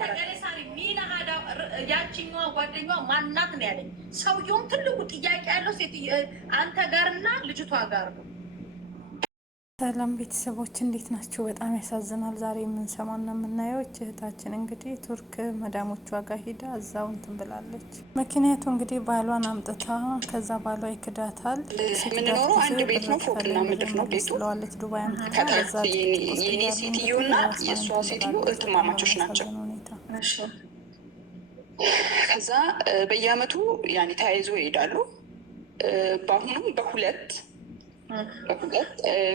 ተገለሳሪ ሚና ሀዳ ያቺኛዋ ጓደኛዋ ማናት ነው ያለኝ። ሰውየውም ትልቁ ጥያቄ ያለው ሴት አንተ ጋርና ልጅቷ ጋር ነው። ሰላም ቤተሰቦች እንዴት ናቸው? በጣም ያሳዝናል። ዛሬ የምንሰማና የምናየው እህታችን እንግዲህ ቱርክ መዳሞቿ ጋር ሄዳ እዛው እንትን ብላለች። ምክንያቱ እንግዲህ ባሏን አምጥታ ከዛ ባሏ ይክዳታል። የምንኖረው አንድ ቤት ነው፣ ፎቅና ምድር ነው ቤቱ። ስለዋለች ዱባይ አምጥታ የኔ ሴትዮና የእሷ ሴትዮ እህትማማቾች ናቸው። ከዛ በየአመቱ ያኔ ተያይዞ ይሄዳሉ። በአሁኑም በሁለት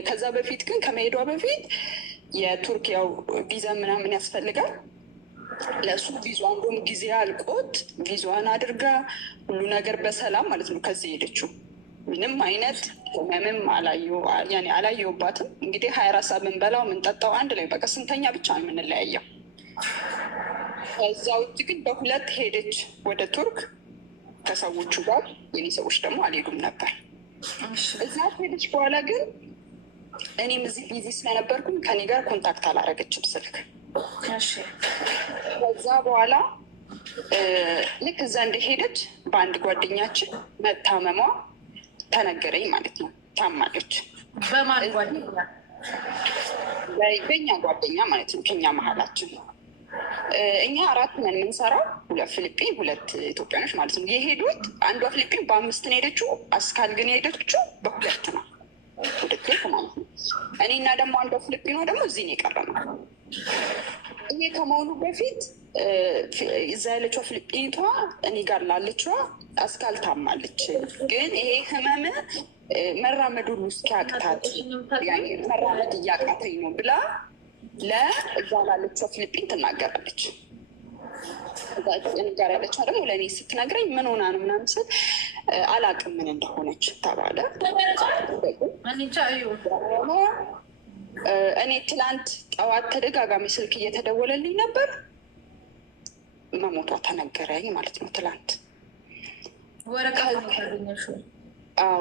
ከዛ በፊት ግን ከመሄዷ በፊት የቱርክ ያው ቪዛ ምናምን ያስፈልጋል። ለእሱ ቪዛዋን እንደውም ጊዜ አልቆት ቪዛዋን አድርጋ ሁሉ ነገር በሰላም ማለት ነው ከዚህ ሄደችው። ምንም አይነት ህመምም አላየሁባትም። እንግዲህ 24 ሰዓት ምንበላው ምንጠጣው አንድ ላይ በቃ ስንተኛ ብቻ ነው የምንለያየው። ከዛ ውጭ ግን በሁለት ሄደች ወደ ቱርክ ከሰዎቹ ጋር። የኔ ሰዎች ደግሞ አልሄዱም ነበር። እዛ ሄደች በኋላ ግን እኔም እዚህ ቢዚ ስለነበርኩኝ ከኔ ጋር ኮንታክት አላረገችም ስልክ። ከዛ በኋላ ልክ እዛ እንደሄደች በአንድ ጓደኛችን መታመሟ ተነገረኝ ማለት ነው። ታማለች። በማን ጓደኛ? በኛ ጓደኛ ማለት ነው። ከኛ መሀላችን እኛ 4 ነን የምንሰራው፣ 2 ፊሊፒን 2 ኢትዮጵያኖች ማለት ነው። የሄዱት አንዷ ፊሊፒን በ5 ነው የሄደችው። አስካል ግን የሄደችው በ2 ነው፣ ውድትት ማለት ነው። እኔና ደግሞ አንዷ ፊሊፒኖ ደግሞ እዚህ ነው የቀረነው። ይሄ ከመሆኑ በፊት እዛ ያለችው ፊሊፒኒቷ እኔ ጋር ላለችዋ አስካል ታማለች። ግን ይሄ ህመም መራመድ ሁሉ እስኪያቅታት መራመድ እያቃተኝ ነው ብላ ለእዛ ላለችው ፊሊፒን ትናገራለች። ጋር ያለችው ደግሞ ለእኔ ስትነግረኝ ምን ሆና ነው ምናምን ስል አላቅም ምን እንደሆነች ተባለ። እኔ ትላንት ጠዋት ተደጋጋሚ ስልክ እየተደወለልኝ ነበር። መሞቷ ተነገረኝ ማለት ነው። ትላንት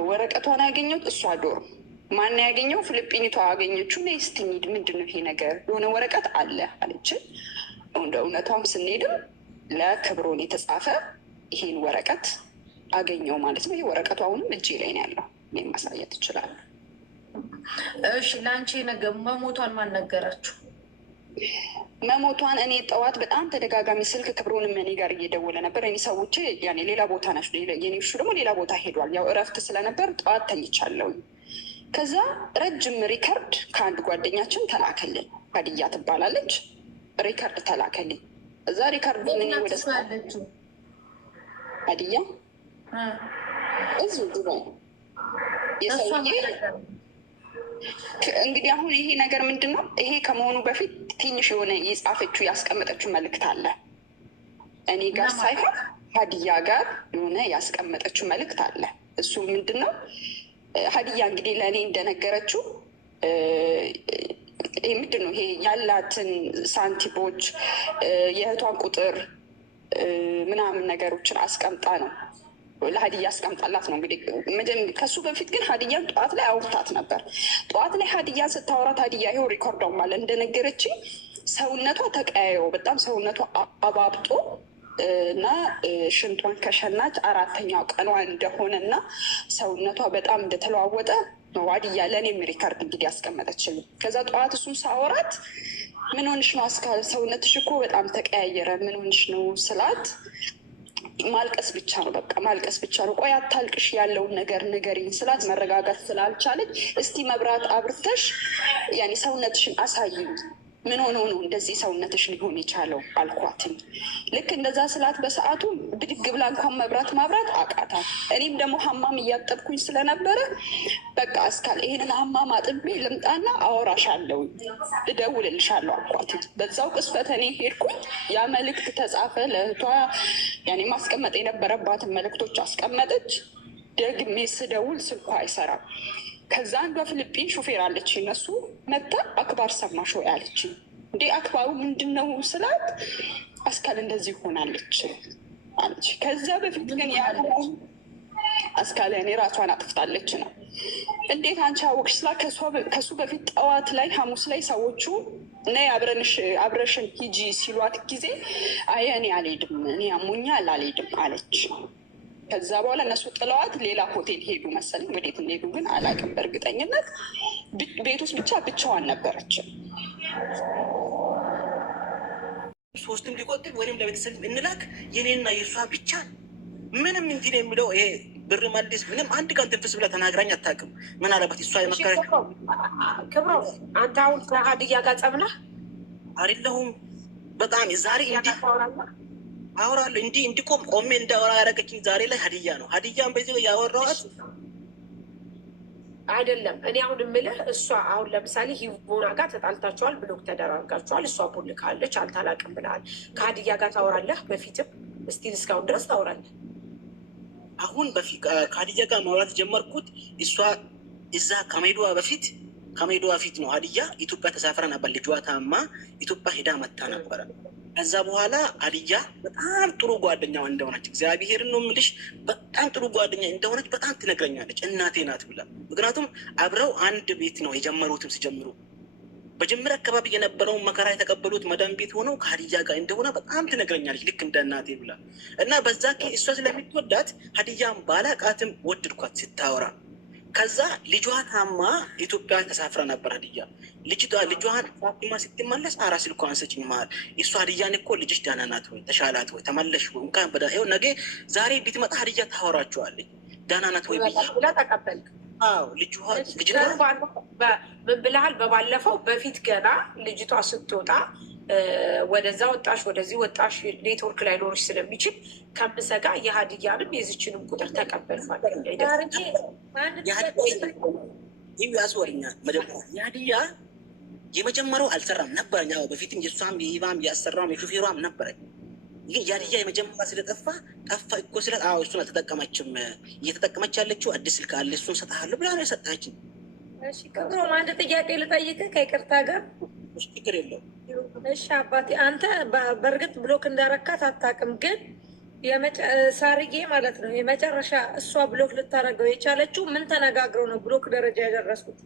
ወረቀቷን ያገኘሁት እሷ ዶር ማን ያገኘው? ፊሊፒኒቷ አገኘችው። ነ ስትኒድ ምንድን ነው ይሄ ነገር? የሆነ ወረቀት አለ አለችን። እንደ እውነቷም ስንሄድም ለክብሮን የተጻፈ ይሄን ወረቀት አገኘው ማለት ነው። ይህ ወረቀቱ አሁንም እጄ ላይ ነው ያለው። እኔም ማሳየት እችላለሁ። እሺ፣ ለአንቺ ነገር መሞቷን ማን ነገራችሁ? መሞቷን እኔ ጠዋት በጣም ተደጋጋሚ ስልክ ክብሮንም እኔ ጋር እየደወለ ነበር። እኔ ሰዎች ያኔ ሌላ ቦታ ናቸው፣ የኔሹ ደግሞ ሌላ ቦታ ሄዷል። ያው እረፍት ስለነበር ጠዋት ተኝቻለሁ። ከዛ ረጅም ሪከርድ ከአንድ ጓደኛችን ተላከልኝ። ሀዲያ ትባላለች። ሪከርድ ተላከልኝ። እዛ ሪከርድ ምን ወደ ሀዲያ እዚሁ ዱባይ የሰውዬ እንግዲህ አሁን ይሄ ነገር ምንድን ነው? ይሄ ከመሆኑ በፊት ትንሽ የሆነ የጻፈችው ያስቀመጠችው መልእክት አለ። እኔ ጋር ሳይሆን ሀዲያ ጋር የሆነ ያስቀመጠችው መልእክት አለ። እሱ ምንድን ነው? ሀዲያ እንግዲህ ለእኔ እንደነገረችው ምንድን ነው ይሄ ያላትን ሳንቲሞች የእህቷን ቁጥር ምናምን ነገሮችን አስቀምጣ ነው ለሀዲያ አስቀምጣላት ነው። እንግዲህ ከሱ በፊት ግን ሀዲያን ጠዋት ላይ አውርታት ነበር። ጠዋት ላይ ሀዲያን ስታወራት ሀዲያ ይኸው ሪኮርዳው ማለት እንደነገረች ሰውነቷ ተቀያየው በጣም ሰውነቷ አባብጦ እና ሽንቷን ከሸናች 4ኛው ቀኗ እንደሆነ እና ሰውነቷ በጣም እንደተለዋወጠ ነው ሀዲያ ለእኔም ሪከርድ እንግዲህ ያስቀመጠችልኝ። ከዛ ጠዋት እሱን ሳወራት ምን ሆንሽ ነው አስካል ሰውነትሽ እኮ በጣም ተቀያየረ፣ ምን ሆንሽ ነው ስላት ማልቀስ ብቻ ነው በቃ ማልቀስ ብቻ ነው። ቆይ አታልቅሽ፣ ያለውን ነገር ንገሪኝ ስላት መረጋጋት ስላልቻለች እስቲ መብራት አብርተሽ ያኔ ሰውነትሽን አሳይኝ፣ ምን ሆኖ ነው እንደዚህ ሰውነትሽ ሊሆን የቻለው አልኳትኝ። ልክ እንደዛ ስላት በሰዓቱ ብድግ ብላ እንኳን መብራት ማብራት አቃታል። እኔም ደግሞ ሀማም እያጠብኩኝ ስለነበረ በቃ አስካል ይሄንን ሀማም አጥቤ ልምጣና አወራሻለሁ እደውልልሻለሁ አልኳትኝ። በዛው ቅስፈት እኔ ሄድኩኝ። ያ መልእክት ተጻፈ ለእህቷ። ያኔ ማስቀመጥ የነበረባትን መልእክቶች አስቀመጠች። ደግሜ ስደውል ስልኳ አይሰራም። ከዛ አንዷ ፊሊፒን ሹፌር አለች እነሱ መታ አክባር ሰማሽ ወይ አለች። እንዴ አክባሩ ምንድን ነው ስላት አስካል እንደዚህ ሆናለች አለች። ከዛ በፊት ግን ያለው አስካል እኔ ራሷን አጥፍታለች ነው። እንዴት አንቺ አወቅሽ ስላት ከሱ በፊት ጠዋት ላይ ሐሙስ ላይ ሰዎቹ እና አብረሽን ሂጂ ሲሏት ጊዜ አይ እኔ አልሄድም፣ እኔ አሞኛል አልሄድም አለች። ከዛ በኋላ እነሱ ጥለዋት ሌላ ሆቴል ሄዱ መሰለኝ። ወዴት እንደሄዱ ግን አላውቅም በእርግጠኝነት። ቤት ውስጥ ብቻዋን ነበረች። ሶስትም ሊቆጥብ ወይም ለቤተሰብ እንላክ የኔና የእሷ ብቻ ምንም እንትን የሚለው ይሄ ብር መልስ ምንም አንድ ቀን ትንፍስ ብላ ተናግራኝ አታውቅም። ምን አለባት እሷ የመከረ ክብሮ አንተ አሁን ከሀዲያ ጋር ጸብና አይደለሁም። በጣም ዛሬ እንዲህ አወራለሁ እንዲቆም ቆሜ እንዳወራ ያደረገችኝ ዛሬ ላይ ሀዲያ ነው። ሀዲያን በዚህ ያወራኋት አይደለም። እኔ አሁን የምልህ እሷ አሁን ለምሳሌ ሂቡና ጋር ተጣልታችኋል፣ ብሎክ ተደራርጋችኋል። እሷ ቦልካለች አልታላቅም ብለሃል። ከሀዲያ ጋር ታወራለህ? በፊትም እስቲል እስካሁን ድረስ ታወራለህ? አሁን በፊት ከሀዲያ ጋር ማውራት ጀመርኩት። እሷ እዛ ከመሄዷ በፊት ነው ሀዲያ ኢትዮጵያ ተሳፍራ ነበር። ልጇ ታማ ኢትዮጵያ ሄዳ መታ ነበረ። ከዛ በኋላ ሀዲያ በጣም ጥሩ ጓደኛዋ እንደሆነች እግዚአብሔርን ነው የምልሽ፣ በጣም ጥሩ ጓደኛ እንደሆነች በጣም ትነግረኛለች። እናቴ ናት ብላ። ምክንያቱም አብረው አንድ ቤት ነው የጀመሩትም። ሲጀምሩ በጀመሪያ አካባቢ የነበረውን መከራ የተቀበሉት መዳም ቤት ሆነው ከሀዲያ ጋር እንደሆነ በጣም ትነግረኛለች፣ ልክ እንደ እናቴ ብላ እና በዛ እሷ ስለምትወዳት ሀዲያን ባላቃትም ወድድኳት ስታወራ። ከዛ ልጇ ታማ ኢትዮጵያ ተሳፍራ ነበር ሀዲያ። ልጇን ታማ ስትመለስ አራ ስልኳ አንሰችኝ መሀል እሷ ሀዲያን እኮ ልጅሽ ደህና ናት ወይ ተሻላት ወይ ተመለሽ ወይ እንኳን ይኸው ነገ ዛሬ ብትመጣ ሀዲያ ታወራቸዋለች። ደህና ናት ወይ ብላ ተቀበልክ? አዎ ልጅቷ ምን ብለሃል? በባለፈው በፊት ገና ልጅቷ ስትወጣ ወደዛ ወጣሽ ወደዚህ ወጣሽ ኔትወርክ ላይ ኖሮች ስለሚችል ከምሰጋ የሀዲያንም የዚችንም ቁጥር ተቀበልፋል። ያስወርኛል የሀዲያ የመጀመሪያው አልሰራም ነበር። በፊትም የእሷም የኢባም ያሰራም የሹፌሯም ነበረ። ግን የሀዲያ የመጀመሪያ ስለጠፋ ጠፋ እኮ እሱን አልተጠቀመችም። እየተጠቀመች ያለችው አዲስ ስልክ አለ እሱን ሰጥሃለሁ ብላ ነው የሰጣችን። ክብሮም አንድ ጥያቄ ልጠይቅህ ከይቅርታ ጋር። ችግር የለው። እሺ አባቴ አንተ በእርግጥ ብሎክ እንዳረካት አታውቅም፣ ግን ሳርዬ ማለት ነው የመጨረሻ እሷ ብሎክ ልታደርገው የቻለችው ምን ተነጋግረው ነው ብሎክ ደረጃ ያደረሱት?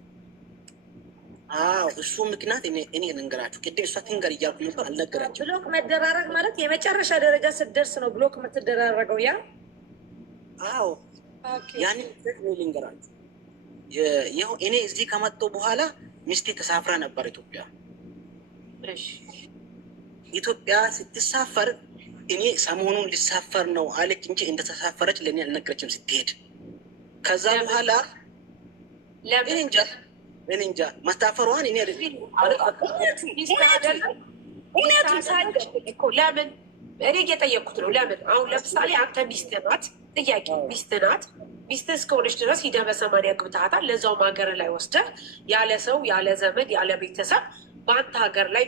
አዎ እሱ ምክንያት እኔ ልንገራችሁ። ቅድም እሷ ትንገር እያልኩ ነበር አልነገራችም። ብሎክ መደራረግ ማለት የመጨረሻ ደረጃ ስትደርስ ነው ብሎክ የምትደራረገው። ያ አዎ ያንን ልንገራችሁ። እኔ እዚህ ከመጣሁ በኋላ ሚስቴ ተሳፍራ ነበር ኢትዮጵያ። ኢትዮጵያ ስትሳፈር እኔ ሰሞኑን ሊሳፈር ነው አለች እንጂ እንደተሳፈረች ለእኔ አልነገረችም ስትሄድ። ከዛ በኋላ እኔ እንጃ መታፈሯን እኔ ለምን እኔ እየጠየቅኩት ነው። ለምን አሁን ለምሳሌ አንተ ሚስት ናት፣ ጥያቄ ሚስት ናት። ሚስት እስከሆነች ድረስ ሂደህ በሰማንያ ግብተሃታል። ለዛውም ሀገር ላይ ወስደህ ያለ ሰው ያለ ዘመድ ያለ ቤተሰብ በአንተ ሀገር ላይ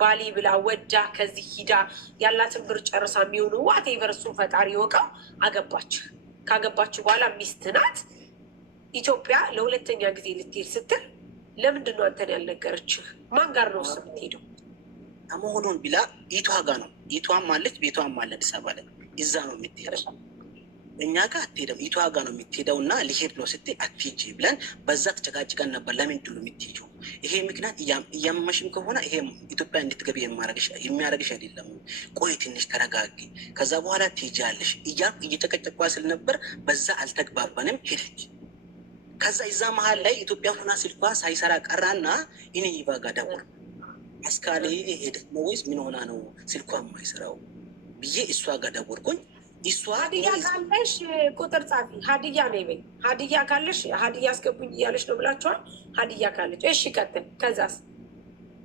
ባሊ ብላ ወዳ ከዚህ ሂዳ ያላትን ብር ጨርሳ የሚሆኑ ዋቴቨር እሱን ፈጣሪ ይወቀው አገባች። ካገባች በኋላ ሚስት ናት። ኢትዮጵያ ለሁለተኛ ጊዜ ልትሄድ ስትል ለምንድን ነው አንተን ያልነገረችህ? ማን ጋር ነው እሱ የምትሄደው? መሆኑን ቢላ ኢቷ ጋር ነው። ኢቷም አለች ቤቷም አለ አዲስ አበባ ላይ እዛ ነው የምትሄደው። እኛ ጋር አትሄደም። ኢቷ ጋር ነው የምትሄደው እና ሊሄድ ነው ስትይ አትሄጂ ብለን በዛ ተጨቃጭቀን ነበር። ለምንድን ነው የምትሄጂው? ይሄ ምክንያት እያመመሽም ከሆነ ይሄ ኢትዮጵያ እንድትገቢ የሚያደርግሽ አይደለም። ቆይ ትንሽ ተረጋጊ፣ ከዛ በኋላ ትሄጃለሽ እያልኩ እየጨቀጨቋ ስል ነበር። በዛ አልተግባባንም። ሄደች። ከዛ እዛ መሀል ላይ ኢትዮጵያ ሆና ስልኳ ሳይሰራ ቀራና እኔ ይባጋ ደውል አስካሌ ሄደች ነው ወይስ ምን ሆና ነው ስልኳ የማይሰራው ብዬ እሷ ጋር ደወልኩኝ። ሀዲያ ካለሽ ቁጥር ጻፊ፣ ሀዲያ ነው ይበኝ። ሀዲያ ካለሽ ሀዲያ አስገቡኝ እያለች ነው ብላችኋል። ሀዲያ ካለች እሺ ቀጥል።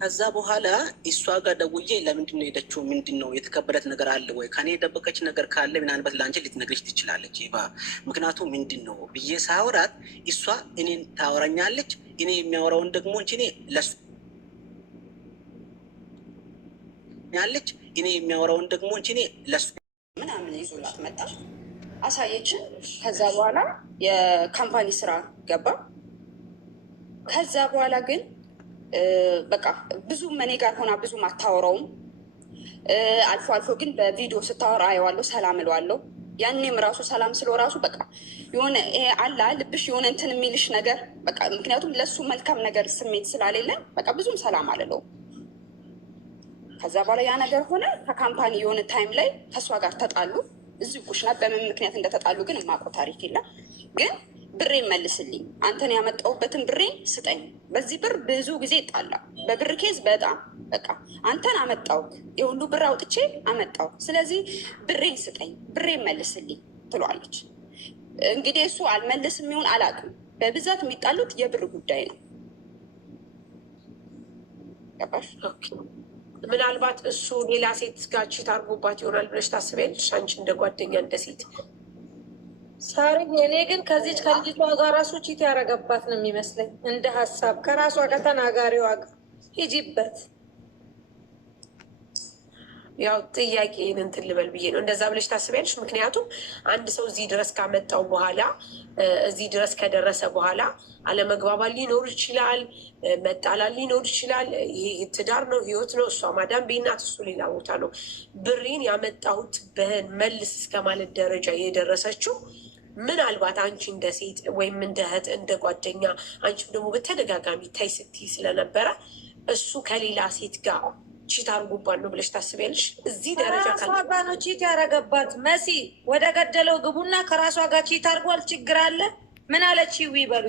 ከዛ በኋላ እሷ ጋር ደውዬ ለምንድን ነው ሄደችው? ምንድን ነው የተከበረት ነገር አለ ወይ? ከኔ የደበቀች ነገር ካለ ምናልባት ለአንቺ ልትነግርሽ ትችላለች። ምክንያቱ ምንድን ነው ብዬ ሳወራት እሷ እኔን ታወራኛለች። እኔ የሚያወራውን ደግሞ እንጂ እኔ ለሱ ያለች እኔ የሚያወራውን ደግሞ እንጂ እኔ ለሱ ምናምን ይዞላት መጣ፣ አሳየችን። ከዛ በኋላ የካምፓኒ ስራ ገባ። ከዛ በኋላ ግን በቃ ብዙም እኔ ጋር ሆና ብዙም አታወራውም። አልፎ አልፎ ግን በቪዲዮ ስታወራ አየዋለሁ፣ ሰላም እለዋለሁ። ያኔም ራሱ ሰላም ስለው ራሱ በቃ የሆነ አላ ልብሽ የሆነ እንትን የሚልሽ ነገር በቃ ምክንያቱም ለሱ መልካም ነገር ስሜት ስላሌለን በቃ ብዙም ሰላም አልለውም። ከዛ በኋላ ያ ነገር ሆነ። ከካምፓኒ የሆነ ታይም ላይ ከእሷ ጋር ተጣሉ። እዚህ ኩሽና በምን ምክንያት እንደተጣሉ ግን የማውቀው ታሪክ የለም። ግን ብሬን መልስልኝ፣ አንተን ያመጣሁበትን ብሬን ስጠኝ። በዚህ ብር ብዙ ጊዜ ይጣላ፣ በብር ኬዝ በጣም በቃ አንተን አመጣሁክ፣ የሁሉ ብር አውጥቼ አመጣሁ፣ ስለዚህ ብሬን ስጠኝ፣ ብሬን መልስልኝ ትሏለች። እንግዲህ እሱ አልመልስም ይሆን አላውቅም። በብዛት የሚጣሉት የብር ጉዳይ ነው። ገባሽ? ምናልባት እሱ ሌላ ሴት ጋር ቺት አድርጎባት ይሆናል ብለሽ ታስቢያለሽ? አንቺ እንደ ጓደኛ እንደ ሴት ሳሪ። እኔ ግን ከዚች ከልጅቷ ጋር ራሱ ቺት ያደረገባት ነው የሚመስለኝ እንደ ሀሳብ ከራሷ ከተናጋሪዋ ጋር ሂጂበት። ያው ጥያቄ እንትን ልበል ብዬ ነው። እንደዛ ብለሽ ታስቢያለሽ? ምክንያቱም አንድ ሰው እዚህ ድረስ ካመጣው በኋላ እዚህ ድረስ ከደረሰ በኋላ አለመግባባት ሊኖር ይችላል፣ መጣላል ሊኖር ይችላል። ይሄ ትዳር ነው፣ ህይወት ነው። እሷ ማዳም ቤናት፣ እሱ ሌላ ቦታ ነው። ብሬን ያመጣሁት መልስ እስከ ማለት ደረጃ የደረሰችው ምናልባት አንቺ እንደ ሴት ወይም እንደ እህት እንደ ጓደኛ፣ አንቺም ደግሞ በተደጋጋሚ ታይ ስትይ ስለነበረ እሱ ከሌላ ሴት ጋር ቺት አርጎባት ነው ብለሽ ታስቢያለሽ? እዚህ ደረጃ ከራሷ ጋር ነው ቺት ያረገባት። መሲ ወደ ገደለው ግቡና ከራሷ ጋር ቺት አርጓል። ችግር አለ? ምን አለች? ይበሉ።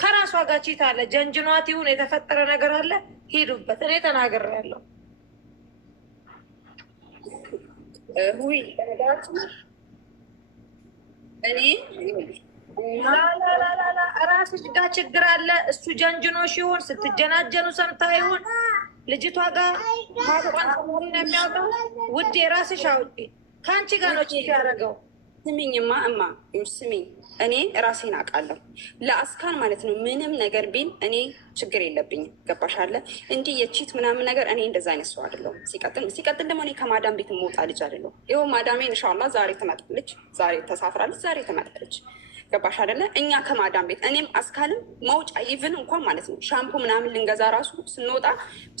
ከራሷ ጋር ቺት አለ። ጀንጅኗት ይሁን የተፈጠረ ነገር አለ፣ ሂዱበት። እኔ ተናግሬያለሁ። ሁይ እኔ ራስሽ ጋር ችግር አለ። እሱ ጀንጅኖሽ ይሁን ስትጀናጀኑ ሰምታ ይሁን ልጅቷ ጋር ማቋን ነው የሚያወጣው። ውድ የራስሽ አውጪ። ከአንቺ ጋር ነው ቺት ያደረገው። ስሚኝማ እማ ስሚኝ፣ እኔ ራሴን አውቃለሁ። ለአስካን ማለት ነው ምንም ነገር ቢል እኔ ችግር የለብኝም። ገባሻለ? እንዲህ የቺት ምናምን ነገር እኔ እንደዛ አይነት ሰው አይደለሁም። ሲቀጥል ደግሞ እኔ ከማዳም ቤት የምወጣ ልጅ አይደለሁም። ይኸው ማዳሜ ኢንሻላህ ዛሬ ትመጣለች፣ ዛሬ ተሳፍራለች፣ ዛሬ ትመጣለች። ገባሽ አይደለ? እኛ ከማዳም ቤት እኔም አስካልም መውጫ ኢቭን እንኳን ማለት ነው ሻምፑ ምናምን ልንገዛ ራሱ ስንወጣ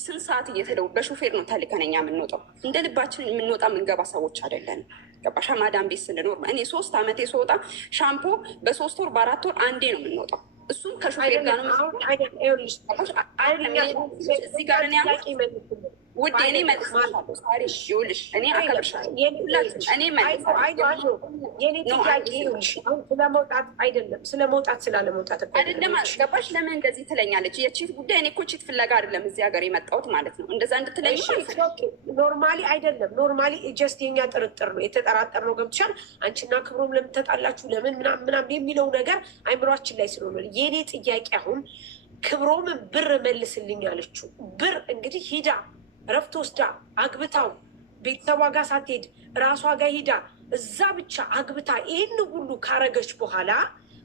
ስንት ሰዓት እየተደው በሹፌር ነው ተልከነኛ የምንወጣው። እንደ ልባችን የምንወጣ የምንገባ ሰዎች አይደለንም። ገባሻ? ማዳም ቤት ስንኖር እኔ 3 ዓመቴ ስወጣ ሻምፖ በ3 ወር በ4 ወር አንዴ ነው የምንወጣው። እሱም ከሹፌር ጋር ነው። እዚህ ጋር እኔ ውድ እኔ መልስልሻለሁ። ይኸውልሽ እኔ አከብርሻለሁ። እኔ ስለመውጣት አይደለም ስለመውጣት ስላለመውጣት አይደለም። ገባሽ? ለምን እንደዚህ ትለኛለች? የቺት ጉዳይ እኔ እኮ ቺት ፍለጋ አይደለም እዚህ ሀገር የመጣሁት ማለት ነው። እንደዛ እንድትለኝ ኖርማሊ አይደለም። ኖርማሊ ጀስት የኛ ጥርጥር ነው የተጠራጠር ነው። ገብቶሻል? አንቺና ክብሮም ለምን ተጣላችሁ ለምን ምናምን የሚለው ነገር አይምሯችን ላይ ስለሆነ የኔ ጥያቄ አሁን ክብሮምን ብር መልስልኝ አለችው። ብር እንግዲህ ሂዳ ረፍት ወስዳ አግብታው ቤተሰቧ ጋር ሳትሄድ ራሷ ጋር ሂዳ እዛ ብቻ አግብታ ይህን ሁሉ ካረገች በኋላ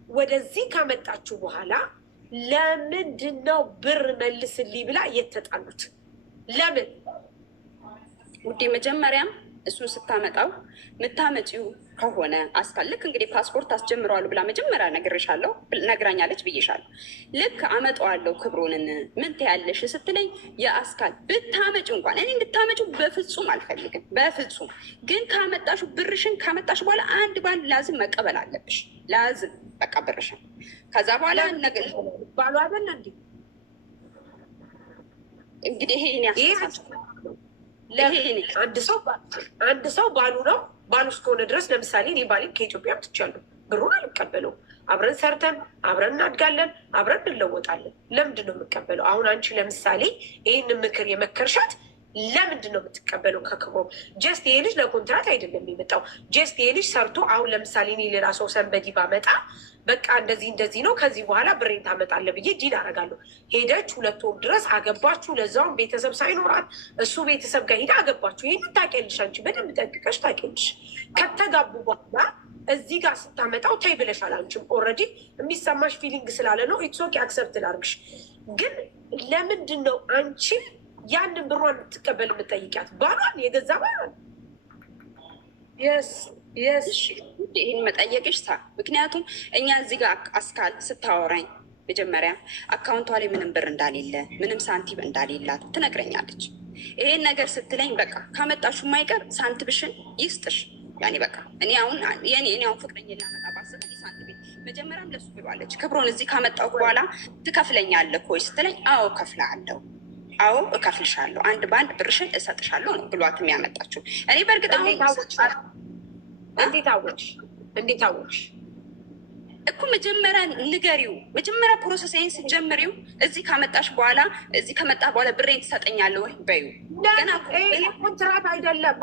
ወደዚህ ካመጣችው በኋላ ለምንድን ነው ብር መልስልኝ ብላ እየተጣሉት? ለምን ውዴ? መጀመሪያም እሱን ስታመጣው ምታመጪው ከሆነ አስካል ልክ እንግዲህ ፓስፖርት አስጀምረዋሉ ብላ መጀመሪያ ነግሬሻለሁ፣ ነግራኛለች ብዬሻለሁ። ልክ አመጣዋለሁ ክብሮንን ምን ትያለሽ ስትለኝ የአስካል ብታመጪው እንኳን እኔ እንድታመጪው በፍጹም አልፈልግም፣ በፍጹም ግን ካመጣሹ ብርሽን ካመጣሽ በኋላ አንድ ባንድ ላዝም መቀበል አለብሽ። ላዝም በቃ ብርሽን። ከዛ በኋላ ነገር ባሉ አይደለ እንዲ እንግዲህ ይሄ አንድ ሰው ባሉ ነው። ባሉ እስከሆነ ድረስ ለምሳሌ እኔ ባሌ ከኢትዮጵያ አምጥቻለሁ፣ ብሩን አልቀበለው። አብረን ሰርተን አብረን እናድጋለን፣ አብረን እንለወጣለን። ለምንድን ነው የምቀበለው? አሁን አንቺ ለምሳሌ ይህን ምክር የመከርሻት ለምንድን ነው የምትቀበለው ከክብሮም? ጀስት ይሄ ልጅ ለኮንትራት አይደለም የመጣው። ጀስት ይሄ ልጅ ሰርቶ አሁን ለምሳሌ እኔ ሌላ ሰው ሰንበዲ ባመጣ በቃ እንደዚህ ነው ከዚህ በኋላ ብሬን ታመጣለህ ብዬ ዲል አደርጋለሁ። ሄደች 2 ወር ድረስ አገባችሁ፣ ለዛውም ቤተሰብ ሳይኖራት እሱ ቤተሰብ ጋር ሄዳ አገባችሁ። ይህን ታውቂያለሽ፣ አንቺ በደንብ ጠንቅቀሽ ታውቂያለሽ። ከተጋቡ በኋላ እዚህ ጋር ስታመጣው ተይ ብለሻል። አንቺም ኦልሬዲ የሚሰማሽ ፊሊንግ ስላለ ነው። ኢትስ ኦኬ አክሰፕት ላድርግሽ። ግን ለምንድን ነው አንቺ ያንን ብሯን የምትቀበል የምትጠይቂያት? ባሏን የገዛ ባሏን ይህን መጠየቅሽ ምክንያቱም እኛ እዚህ ጋር አስካል ስታወራኝ መጀመሪያ አካውንቷ ላይ ምንም ብር እንዳሌለ ምንም ሳንቲም እንዳሌላት ትነግረኛለች። ይሄን ነገር ስትለኝ በቃ ካመጣሹ ማይቀር ሳንቲምሽን ይስጥሽ። ያኔ በቃ እኔ አሁን ፍቅረኛ ላመጣ ባስብ ሳንቲም መጀመሪያም ለሱ ብሏለች። ክብሮን እዚህ ካመጣሁ በኋላ ትከፍለኛለህ ወይ ስትለኝ አዎ ከፍላለሁ። አዎ እከፍልሻለሁ፣ አንድ በአንድ ብርሽን እሰጥሻለሁ ነው ብሏት የሚያመጣችው። እኔ በእርግጥ እንዴት አወቅሽ እኮ መጀመሪያ ንገሪው። መጀመሪያ ፕሮሰስን ስትጀምሪው እዚህ ከመጣሽ በኋላ እዚህ ከመጣ በኋላ ብሬን ትሰጠኛለህ ወይ በይው። ገና ኮንትራት አይደለም